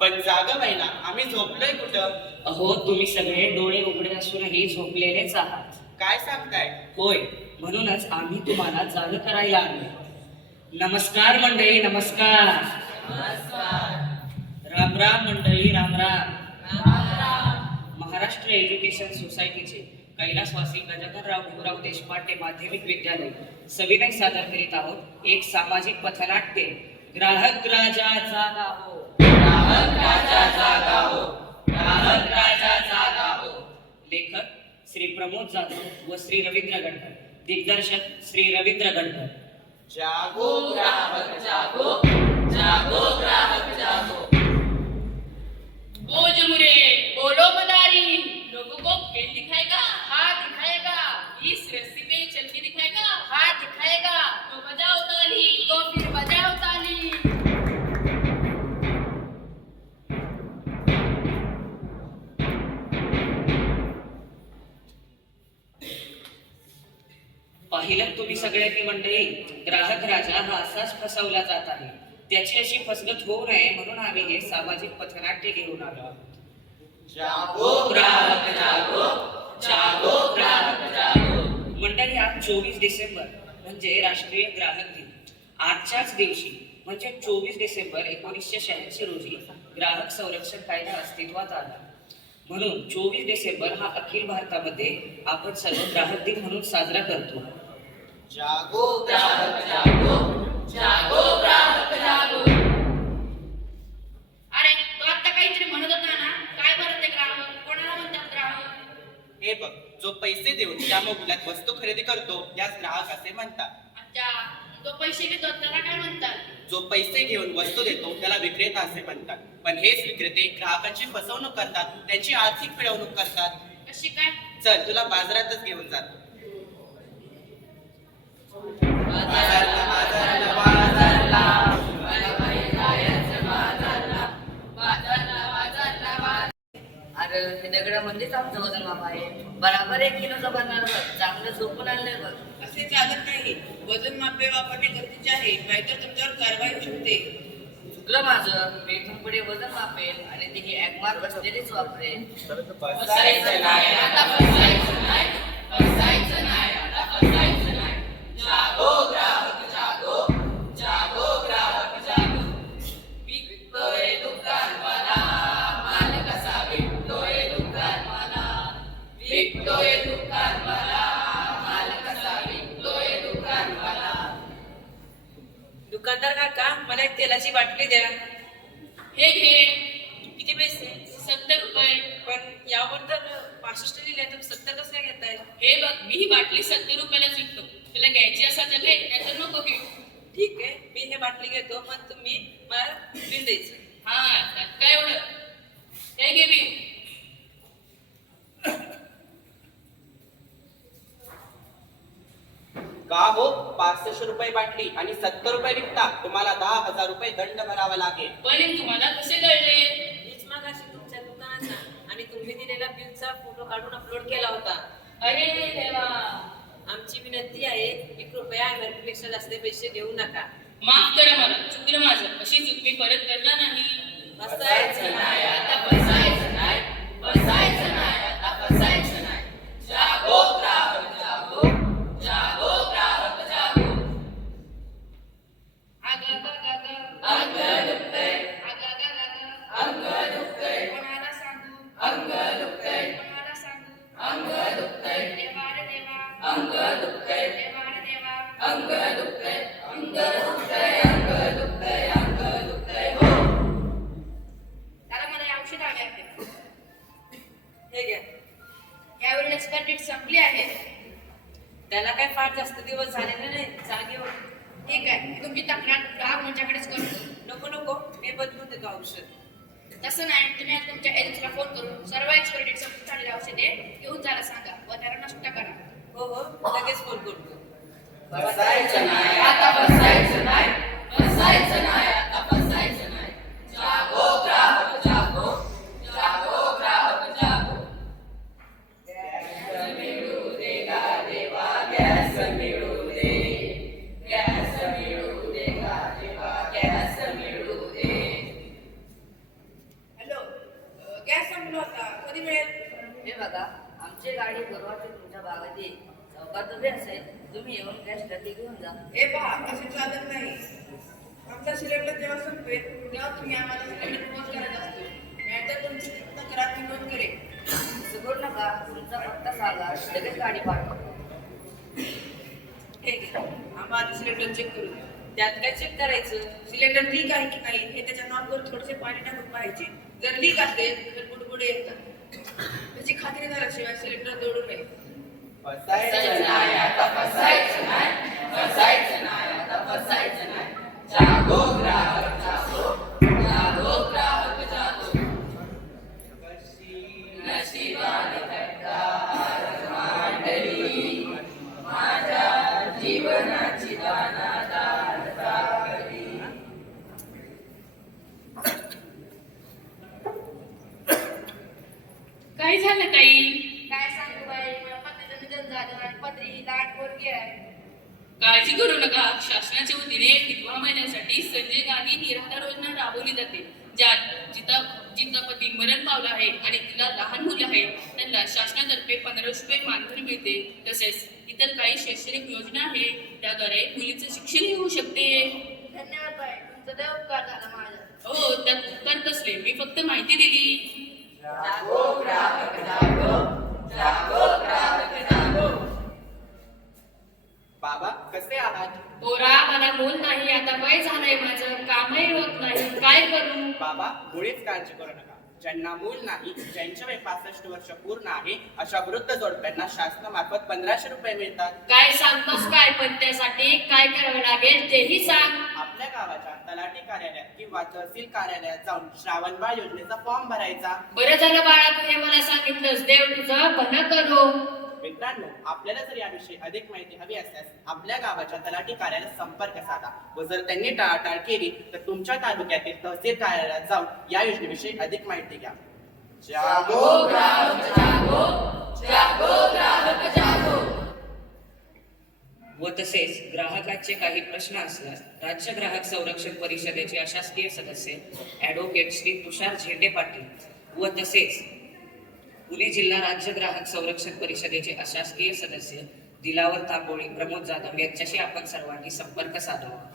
पण जाग महिना आम्ही झोपलोय कुठं? अहो तुम्ही सगळे डोळे उघडे असूनही झोपलेलेच आहात. काय सांगताय? होय म्हणूनच आम्ही तुम्हाला जाग करायला आलो नमस्कार मंडळी नमस्कार. राम राम मंडळी राम राम. महाराष्ट्र एज्युकेशन सोसायटीचे कैलासवासी गजाननराव भिवराव देशपांडे माध्यमिक विद्यालय सविनय सादर करीत आहोत. एक सामाजिक पथनाट्य. ग्राहक राजा जागा हो. लेखक श्री प्रमोद जाधव व श्री रवींद्र गणकर. दिग्दर्शक श्री रवींद्र गणकर. जागो ग्राहक जागो जागो ग्राहक. सगळ्यांनी मंडळी ग्राहक राजा हा असाच फसवला जात आहे. त्याची अशी फसगत होऊ नये म्हणून आम्ही हे सामाजिक पथनाट्य घेऊन आलो आहोत. जागो ग्राहक जागो जागो ग्राहक जागो. मंडळी आज चोवीस डिसेंबर म्हणजे राष्ट्रीय ग्राहक दिन. आजच्याच दिवशी म्हणजे चोवीस डिसेंबर एकोणीसशे शहाऐंशी रोजी ग्राहक संरक्षण कायदा अस्तित्वात आला. म्हणून चोवीस डिसेंबर हा अखिल भारतामध्ये आपण सर्व ग्राहक दिन म्हणून साजरा करतो. जागो ग्राहक जागो. जागो ग्राहक जागो. अरे तो आता काहीतरी म्हणत होता ना काय बरं ते ग्राहक? कोणाला म्हणतात ग्राहक? हे बघ जो पैसे देऊन त्या मोबदल्यात वस्तू खरेदी करतो त्यास ग्राहक असे म्हणतात. अच्छा तो पैसे घेतो त्याला काय म्हणतात? जो पैसे घेऊन वस्तू देतो त्याला विक्रेता असे म्हणतात. पण हेच विक्रेते ग्राहकांची फसवणूक करतात त्यांची आर्थिक पिळवणूक करतात. कशी काय? चल तुला बाजारातच घेऊन जातो. अरे हे दगडामध्येच आमचं वजन माप आहे. बराबर एक किलोचं बनणार बघ. चांगलं झोपून आणलंय बघ. असे चालत नाही. वजन मापे वापरणे गरजेचे आहे. नाहीतर तुमच्यावर कारवाई होऊ शकते. चुकलं माझं. मी इथून पुढे वजन मापेल आणि ते ही ऍगमार्क असलेलीच वापरेल नाही. आता फसायचं नाही. फसायचं नाही. दुकानदार काका मला एक तेलाची बाटली द्या. हे घे. किती पैसे? सत्तर रुपये. पण यावर तर पासष्ट लिहिले तुम्ही सत्तर कसं काय घेताय? हे बघ मी ही बाटली सत्तर रुपयालाच विकतो. तुला घ्यायची असेल तर घे नाहीतर नको घेऊ. ठीक आहे मी हे बाटली घेतो पण तुम्ही मला बिल द्यायचं. हा काय एवढं? हे घे मी का हो? पाचशे रुपये बाटली आणि सत्तर रुपये विकता. तुम्हाला दहा हजार रुपये दंड भरावा लागेल. पण तुम्हाला कसे कळले? बिलचा फोटो काढून अपलोड केला होता. अरे देवा. आमची विनंती आहे की कृपया MRP पेक्षा जास्त पैसे घेऊ नका. माफ करा मला चुकलं माझं. अशी चूक मी परत करणार नाही. बसायचं नाही. आता बसायचं फार जास्त दिवस झालेले नाही जागेवर. ठीक आहे. तुमची तक्रार ग्राहक मंचाकडेच करतो नको नको. मी बदलून देतो औषध. तसं नाही. तुम्ही आज तुमच्या एजन्सीला फोन करून सर्व एक्सपायर डेट झालेले औषधे घेऊन जायला सांगा. व त्याला नष्ट करा. हो हो. लगेच फोन करतो. बसायचं नाही. आता बसायचं नाही. बसायचं नाही. टाइम होता. कधी मिळेल? हे बघा आमची गाडी परवाची तुमच्या भागात येईल चौकात उभे असेल तुम्ही येऊन कॅश कधी घेऊन जा. हे पहा तसे चालत नाही. आमचा सिलेंडर जेव्हा संपेल तेव्हा तुम्ही आम्हाला सिलेंडर पोच करत असतो नाहीतर तुमची तक्रार मी नोंद करेल. सुरू नका तुमचा पत्ता सांगा लगेच गाडी पाठवा. ठीक आहे आम्हा सिलेंडर चेक करू त्यात काय चेक करायचं? सिलेंडर लीक आहे की नाही? हे त्याच्या नॉर्मवर थोडेसे पाणी टाकून पाहायचे. जर लीक असेल पुढे येतात. त्याची खात्री झाल्याशिवाय सिलेंडर जोडू नये फसायचं नाही आता फसायचं नाही फसायचं नाही आता फसायचं नाही. जागो ग्राहक जागो जागो ग्राहक जागो कशी नशिबाने करतात मांडली माझ्या जीवनाची दानादार साखळी. काय झालं ताई? काय सांगू बाई मला पत्नीचं निधन झालं आणि पत्री ही दाट पोरगी आहे. काळजी करू नका. शासनाच्या वतीने विधवा महिलांसाठी संजय गांधी निराधार योजना राबवली जाते. ज्यात जिता जिचा पती मरण पावला आहे आणि तिला लहान मुलं आहेत. त्यांना शासनातर्फे पंधराशे रुपये मानधन मिळते. तसेच इतर काही शैक्षणिक योजना आहे त्याद्वारे मुलीचं शिक्षण होऊ शकते. धन्यवाद बाई तुमचा देव उपकार झाला माझा हो त्यात उपकार कसले? मी फक्त माहिती दिली जागो ग्राहक जागो जागो ग्राहक जागो बाबा कसे आहात पोरा मला मूल नाही आता वय झालंय माझं कामही होत नाही काय करू? बाबा मुळीच काळजी करू नका. ज्यांना मूल नाही ज्यांच्या वय पासष्ट वर्ष पूर्ण आहे अशा वृद्ध जोडप्यांना शासनामार्फत पंधराशे रुपये मिळतात. काय सांगतोस काय? पण त्यासाठी काय करावं लागेल तेही सांग. आपल्या गावाच्या तलाठी कार्यालयात किंवा तहसील कार्यालयात जाऊन श्रावणबाळ योजनेचा फॉर्म भरायचा. बरं झालं बाळा तू हे मला सांगितलंस. देव तुझं भलं करो. मित्रांनो आपल्याला जर याविषयी अधिक माहिती हवी असल्यास आपल्या गावाच्या तलाठी कार्यालयात संपर्क साधा व जर त्यांनी टाळाटाळ केली तर तुमच्या तालुक्यातील तहसील कार्यालयात जाऊन या योजनेविषयी अधिक माहिती घ्या. जागो ग्राहक जागो जागो ग्राहक जागो. व तसेच ग्राहकांचे काही प्रश्न असल्यास राज्य ग्राहक संरक्षण परिषदेचे अशासकीय सदस्य ॲडव्होकेट श्री तुषार झेंडे पाटील व तसेच पुणे जिल्हा राज्य ग्राहक संरक्षण परिषदेचे अशासकीय सदस्य दिलावर ताकोळी प्रमोद जाधव यांच्याशी आपण सर्वांनी संपर्क साधावा